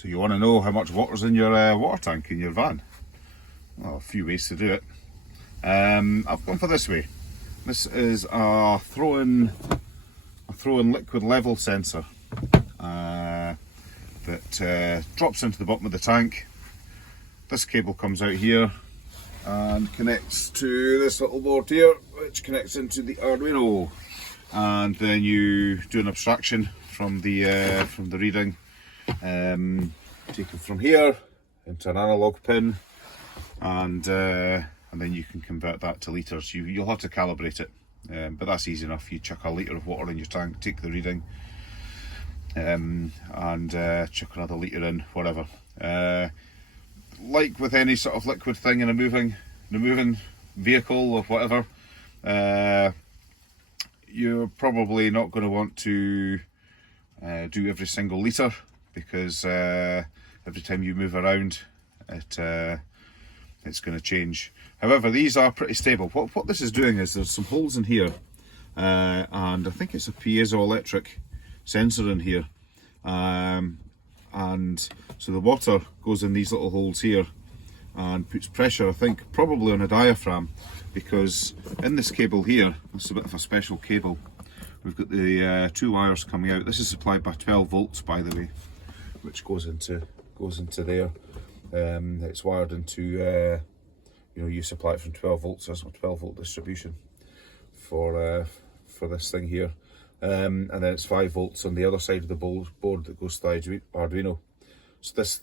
So you want to know how much water's in your water tank in your van. Well, a few ways to do it. I've gone for this way. This is a throw-in liquid level sensor that drops into the bottom of the tank. This cable comes out here and connects to this little board here, which connects into the Arduino, and then you do an abstraction from the reading, take it from here into an analog pin, and then you can convert that to litres. You'll have to calibrate it, but that's easy enough. You chuck a litre of water in your tank, take the reading, and chuck another litre in, whatever. Like with any sort of liquid thing in a moving vehicle or whatever, you're probably not going to want to do every single litre, because every time you move around it's going to change. However, these are pretty stable. What this is doing is there's some holes in here, and I think it's a piezoelectric sensor in here, and so the water goes in these little holes here and puts pressure, I think probably on a diaphragm, because in this cable here, this is a bit of a special cable. We've got the two wires coming out. This is supplied by 12 volts, by the way, which goes into there. It's wired into you supply it from 12 volts. There's a 12 volt distribution for this thing here, and then it's 5 volts on the other side of the board that goes to the Arduino. So this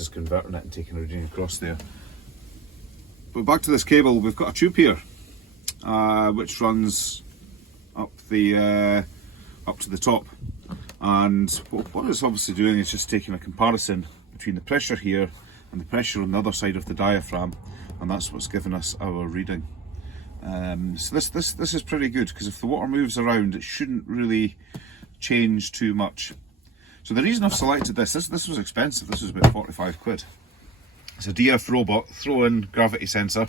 is converting it and taking a reading across there. But back to this cable, we've got a tube here, which runs up to the top, and what it's obviously doing is just taking a comparison between the pressure here and the pressure on the other side of the diaphragm, and that's what's given us our reading. So this is pretty good, because if the water moves around, it shouldn't really change too much. So the reason I've selected this was expensive. This was about 45 quid. It's a DF robot throw-in gravity sensor.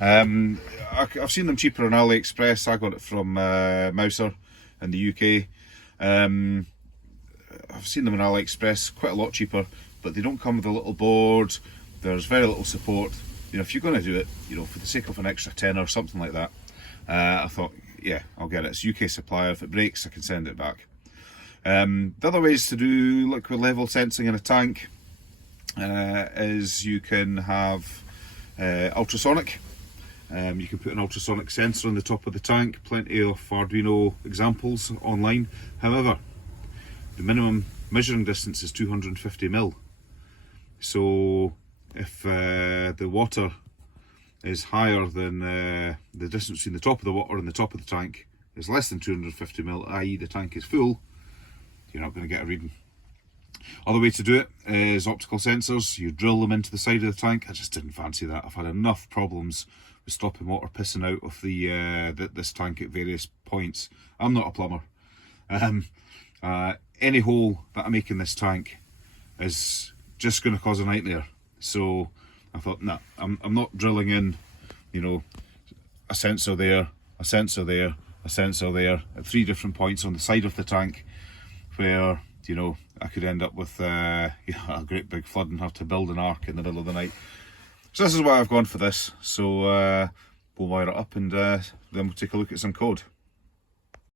I've seen them cheaper on AliExpress. I got it from Mouser in the UK. I've seen them on AliExpress quite a lot cheaper, but they don't come with a little board. There's very little support. If you're going to do it, for the sake of an extra tenner or something like that, I thought, yeah, I'll get it. It's UK supplier. If it breaks, I can send it back. The other ways to do liquid level sensing in a tank is you can have ultrasonic. You can put an ultrasonic sensor on the top of the tank. Plenty of Arduino examples online. However, the minimum measuring distance is 250 mil. So if the water is higher than the distance between the top of the water and the top of the tank is less than 250 mil, i.e. the tank is full, you're not going to get a reading. Other way to do it is optical sensors. You drill them into the side of the tank. I just didn't fancy that. I've had enough problems with stopping water pissing out of this tank at various points. I'm not a plumber. Any hole that I make in this tank is just going to cause a nightmare. So I thought, nah, I'm not drilling in, a sensor there, a sensor there, a sensor there at 3 different points on the side of the tank, where I could end up with a great big flood and have to build an ark in the middle of the night. So this is why I've gone for this. So we'll wire it up, and then we'll take a look at some code.